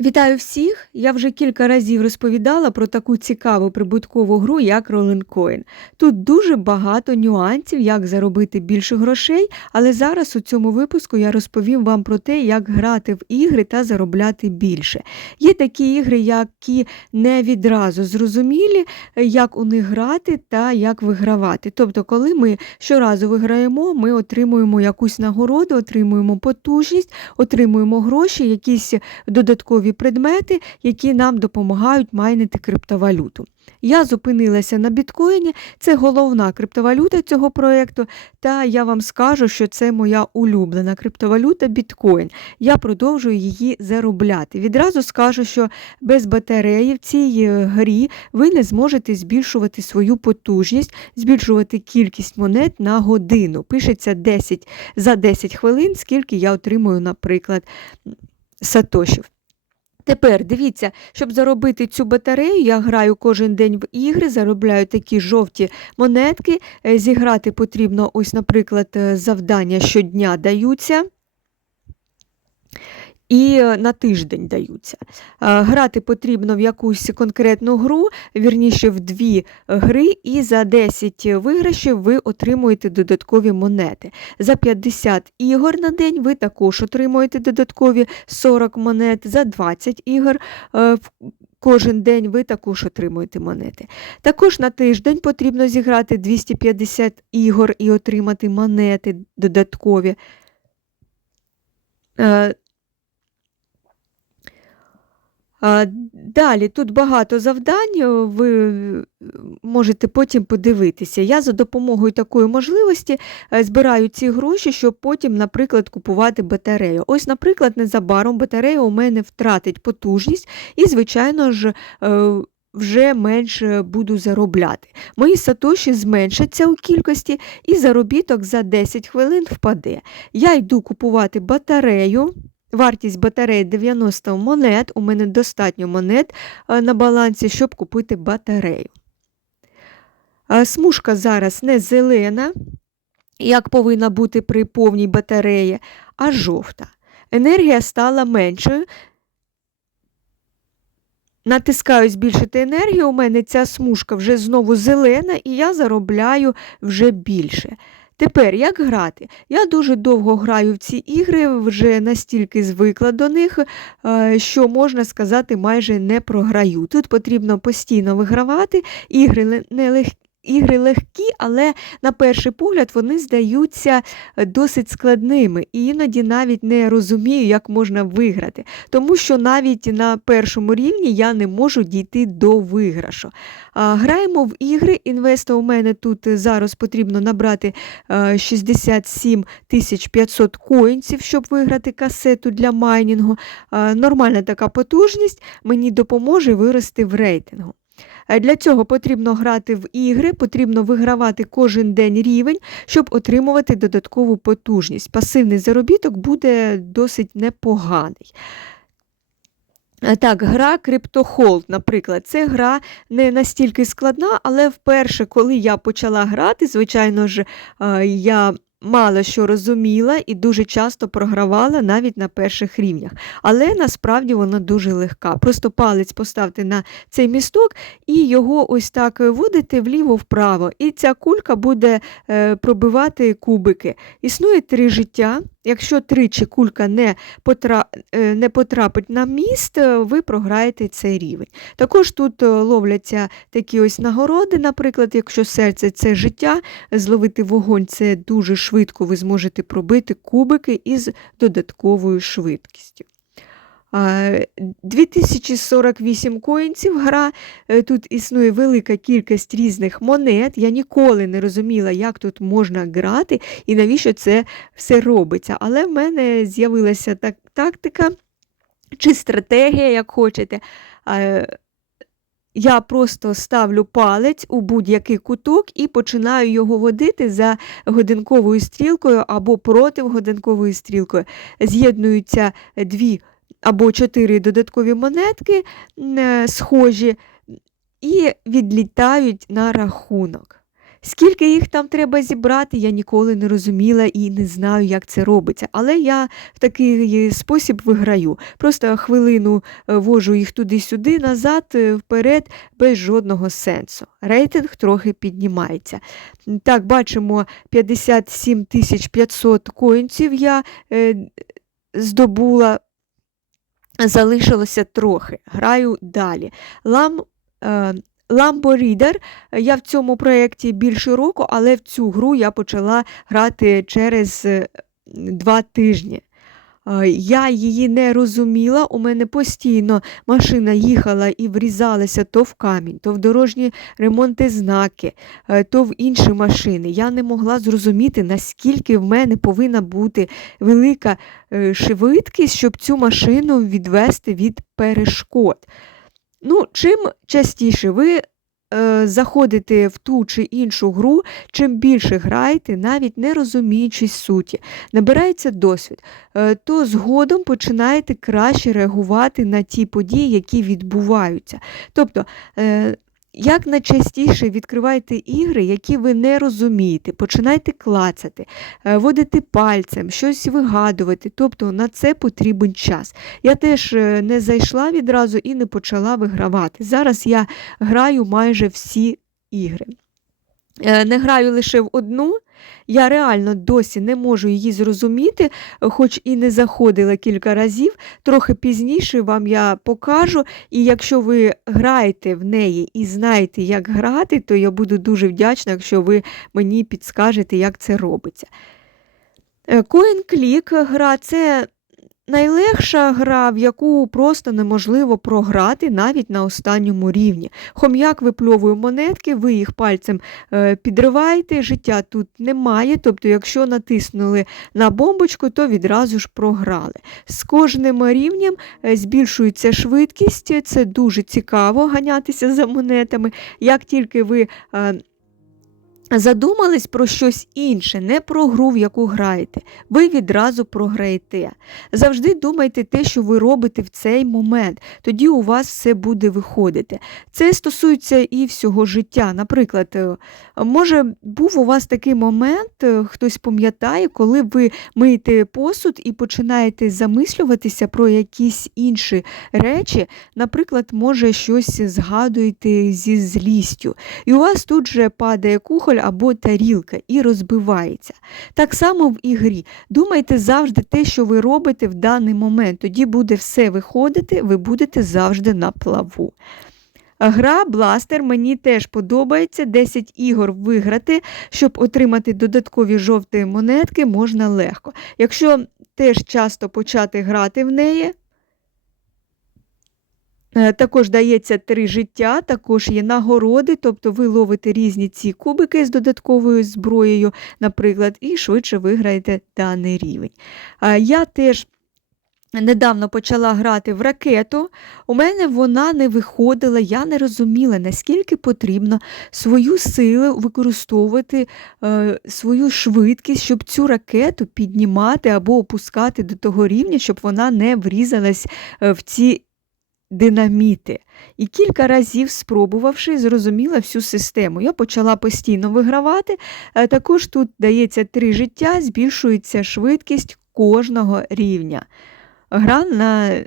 Вітаю всіх! Я вже кілька разів розповідала про таку цікаву прибуткову гру, як Coin. Тут дуже багато нюансів, як заробити більше грошей, але зараз у цьому випуску я розповім вам про те, як грати в ігри та заробляти більше. Є такі ігри, які не відразу зрозумілі, як у них грати та як вигравати. Тобто, коли ми щоразу виграємо, ми отримуємо якусь нагороду, отримуємо потужність, отримуємо гроші, якісь додаткові предмети, які нам допомагають майнити криптовалюту. Я зупинилася на біткоїні, це головна криптовалюта цього проєкту, та я вам скажу, що це моя улюблена криптовалюта біткоін. Я продовжую її заробляти. Відразу скажу, що без батареї в цій е, грі ви не зможете збільшувати свою потужність, збільшувати кількість монет на годину. Пишеться 10 за 10 хвилин, скільки я отримую, наприклад, сатошів. Тепер дивіться, щоб заробити цю батарею, я граю кожен день в ігри, заробляю такі жовті монетки. Е, Зіграти потрібно, ось, наприклад, е, завдання щодня даються. І е, на тиждень даються. Е, Грати потрібно в якусь конкретну гру, вірніше в дві гри, і за 10 виграшів ви отримуєте додаткові монети. За 50 ігор на день ви також отримуєте додаткові 40 монет, за 20 ігор. е, в Кожен день ви також отримуєте монети. Також на тиждень потрібно зіграти 250 ігор і отримати монети додаткові. Е, Далі тут багато завдань, ви е, можете потім подивитися. Я за допомогою такої можливості е, збираю ці гроші, щоб потім, наприклад, купувати батарею. Ось, наприклад, незабаром батарея у мене втратить потужність і, звичайно ж, е, вже менше буду заробляти. Мої сатоші зменшаться у кількості, і заробіток за 10 хвилин впаде. Я йду купувати батарею. Вартість батареї 90 монет. У мене достатньо монет е, на балансі, щоб купити батарею. Е, Смужка зараз не зелена, як повинна бути при повній батареї, а жовта. Енергія стала меншою. Натискаю збільшити енергію, у мене ця смужка вже знову зелена, і я заробляю вже більше. Тепер, як грати? Я дуже довго граю в ці ігри, вже настільки звикла до них, е, що можна сказати, майже не програю. Тут потрібно постійно вигравати, ігри не легкі. Ігри легкі, але на перший погляд вони здаються е, досить складними і іноді навіть не розумію, як можна виграти, тому що навіть на першому рівні я не можу дійти до виграшу. Граємо в ігри. Інвеста у мене тут е, зараз потрібно набрати е, 67 500 коїнців, щоб виграти касету для майнінгу. Нормальна така потужність мені допоможе вирости в рейтингу. Е, Для цього потрібно грати в ігри, потрібно вигравати кожен день рівень, щоб отримувати додаткову потужність. Пасивний заробіток буде досить непоганий. Е, Так, гра CryptoHold, наприклад, це гра не настільки складна, але вперше, коли я почала грати, звичайно ж, е, я мало що розуміла і дуже часто програвала навіть на перших рівнях. Але насправді вона дуже легка. Просто палець поставте на цей місток і його ось так водите вліво-вправо. І ця кулька буде е, пробивати кубики. Існує три життя. Якщо тричі кулька не, потра... е, не потрапить на міст, ви програєте цей рівень. Також тут е, ловляться такі ось нагороди, наприклад, якщо серце це життя, зловити вогонь це дуже швидко, ви зможете пробити кубики із додатковою швидкістю. 2048 коїнців гра. Е, Тут існує велика кількість різних монет. Я ніколи не розуміла, як тут можна грати і навіщо це все робиться. Але в мене з'явилася так, тактика чи стратегія, як хочете. Я просто ставлю палець у будь-який куток і починаю його водити за годинковою стрілкою або проти годинкової стрілкою. З'єднуються дві або чотири додаткові монетки е, схожі і відлітають на рахунок. Скільки їх там треба зібрати, я ніколи не розуміла і не знаю, як це робиться. Але я в такий спосіб виграю. Просто хвилину е, вожу їх туди-сюди, назад, е, вперед, без жодного сенсу. Рейтинг трохи піднімається. Так, бачимо 57 500 коїнців я е, здобула. Залишилося трохи. Граю далі. Лам, Lambo Reader, я в цьому проєкті більше року, але в цю гру я почала грати через е, два тижні. Я її не розуміла, у мене постійно машина їхала і врізалася то в камінь, то в дорожні ремонти знаки, е, то в інші машини. Я не могла зрозуміти, наскільки в мене повинна бути велика е, швидкість, щоб цю машину відвести від перешкод. Ну, Чим частіше ви е, заходите в ту чи іншу гру, чим більше граєте, навіть не розуміючи суті, набирається досвід, е, то згодом починаєте краще реагувати на ті події, які відбуваються. Тобто, е, як найчастіше відкривайте ігри, які ви не розумієте, починайте клацати, е, водити пальцем, щось вигадувати, тобто на це потрібен час. Я теж е, не зайшла відразу і не почала вигравати. Зараз я граю майже всі ігри. Е, не граю лише в одну, я реально досі не можу її зрозуміти, хоч і не заходила кілька разів. Трохи пізніше вам я покажу, і якщо ви граєте в неї і знаєте, як грати, то я буду дуже вдячна, якщо ви мені підскажете, як це робиться. Е, гра це Найлегша гра, в яку просто неможливо програти навіть на останньому рівні. Хом'як випльовує монетки, ви їх пальцем е, підриваєте, життя тут немає, тобто, якщо натиснули на бомбочку, то відразу ж програли. З кожним рівнем е, збільшується швидкість, це дуже цікаво ганятися за монетами. Як тільки ви е, Задумались про щось інше, не про гру, в яку граєте. Ви відразу програєте. Завжди думайте те, що ви робите в цей момент, тоді у вас все буде виходити. Це стосується і всього життя. Наприклад, е, може, був у вас такий момент, е, хтось пам'ятає, коли ви миєте посуд і починаєте замислюватися про якісь інші речі, наприклад, може, щось згадуєте зі злістю. І у вас тут же падає кухоль або тарілка і розбивається. Так само в ігрі. Думайте завжди те, що ви робите в даний момент. Тоді буде все виходити, ви будете завжди на плаву. Гра бластер мені теж подобається. 10 ігор виграти, щоб отримати додаткові жовті монетки, можна легко. Якщо теж часто почати грати в неї, також дається три життя, також є нагороди, тобто ви ловите різні ці кубики з додатковою зброєю, наприклад, і швидше виграєте даний рівень. Я теж недавно почала грати в ракету, у мене вона не виходила, я не розуміла, наскільки потрібно свою силу використовувати, е, свою швидкість, щоб цю ракету піднімати або опускати до того рівня, щоб вона не врізалась е, в ці динаміти. І кілька разів, спробувавши, зрозуміла всю систему. Я почала постійно вигравати. Е, також тут дається три життя, збільшується швидкість кожного рівня. Гра на...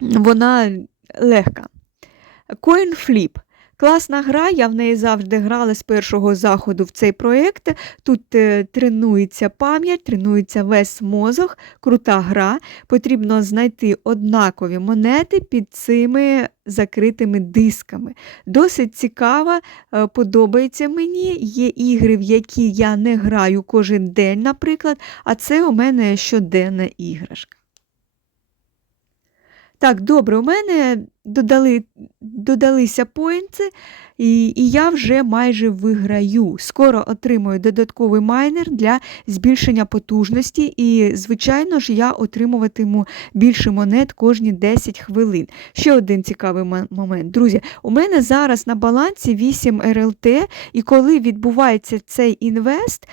вона легка. Flip. Класна гра, я в неї завжди грала з першого заходу в цей проєкт. Тут е, тренується пам'ять, тренується весь мозок, крута гра. Потрібно знайти однакові монети під цими закритими дисками. Досить цікава, е, подобається мені. Є ігри, в які я не граю кожен день, наприклад, а це у мене щоденна іграшка. Так, добре, у мене додали, додалися поінти, і, і я вже майже виграю. Скоро отримую додатковий майнер для збільшення потужності, і, звичайно ж, я отримуватиму більше монет кожні 10 хвилин. Ще один цікавий момент. Друзі, у мене зараз на балансі 8 РЛТ, і коли відбувається цей інвест,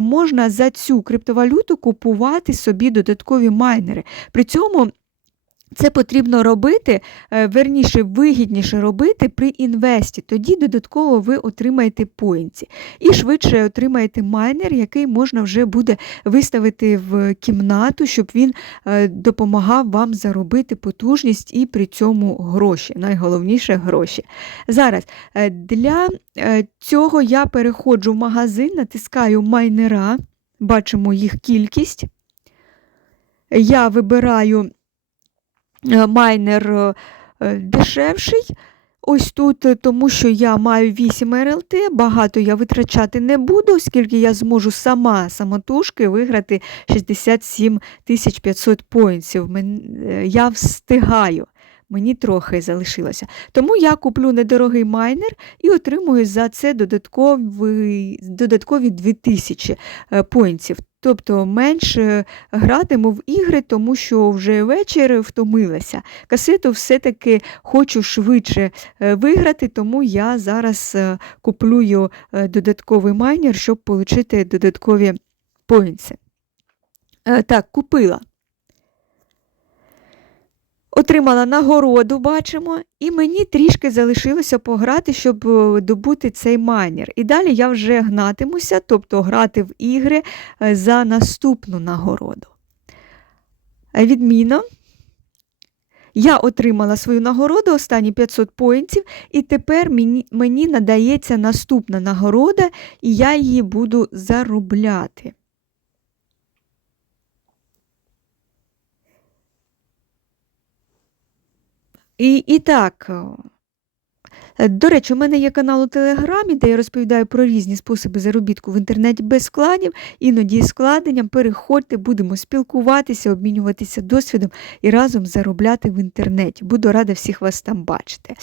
можна за цю криптовалюту купувати собі додаткові майнери. При цьому Це потрібно робити, е, верніше, вигідніше робити при інвесті. Тоді додатково ви отримаєте поінці. І швидше отримаєте майнер, який можна вже буде виставити в кімнату, щоб він е, допомагав вам заробити потужність і при цьому гроші. Найголовніше гроші. Зараз е, для цього я переходжу в магазин, натискаю майнера, бачимо їх кількість. Я вибираю майнер е, е, дешевший. Ось тут, е, тому що я маю 8 РЛТ, багато я витрачати не буду, оскільки я зможу сама самотужки виграти 67 500 поінтів. Е, Я встигаю. Мені трохи залишилося. Тому я куплю недорогий майнер і отримую за це додаткові, додаткові 2000 е, поінтів. Тобто менше гратиму в ігри, тому що вже вечір втомилася. Касету все-таки хочу швидше е, виграти, тому я зараз е, куплю е, додатковий майнер, щоб отримати додаткові поінси. Е, Так, купила. Отримала нагороду, бачимо, і мені трішки залишилося пограти, щоб е, добути цей майнер. І далі я вже гнатимуся, тобто грати в ігри е, за наступну нагороду. Е, Я отримала свою нагороду, останні 500 поінтів, і тепер мені, мені надається наступна нагорода, і я її буду заробляти. І, і так, е, до речі, у мене є канал у Телеграмі, де я розповідаю про різні способи заробітку в інтернеті без складів, іноді з складенням. Переходьте, будемо спілкуватися, обмінюватися досвідом і разом заробляти в інтернеті. Буду рада всіх вас там бачити.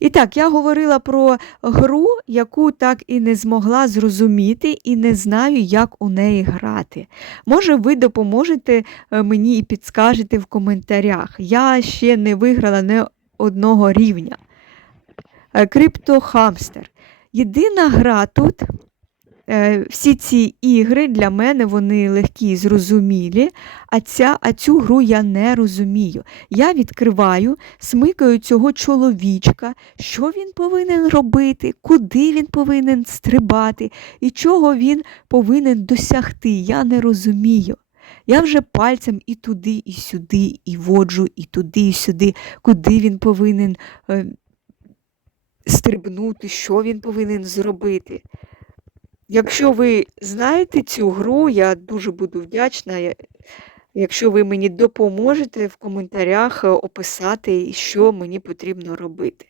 І так, я говорила про гру, яку так і не змогла зрозуміти, і не знаю, як у неї грати. Може, ви допоможете е, мені і підскажете в коментарях. Я ще не виграла не одного рівня. Е, Криптохамстер. Єдина гра тут, е, всі ці ігри для мене вони легкі і зрозумілі, а, ця, а цю гру я не розумію. Я відкриваю, смикаю цього чоловічка, що він повинен робити, куди він повинен стрибати і чого він повинен досягти. Я не розумію. Я вже пальцем і туди, і сюди, і воджу, і туди, і сюди, куди він повинен е, стрибнути, що він повинен зробити. Якщо ви знаєте цю гру, я дуже буду вдячна, якщо ви мені допоможете в коментарях е, описати, що мені потрібно робити.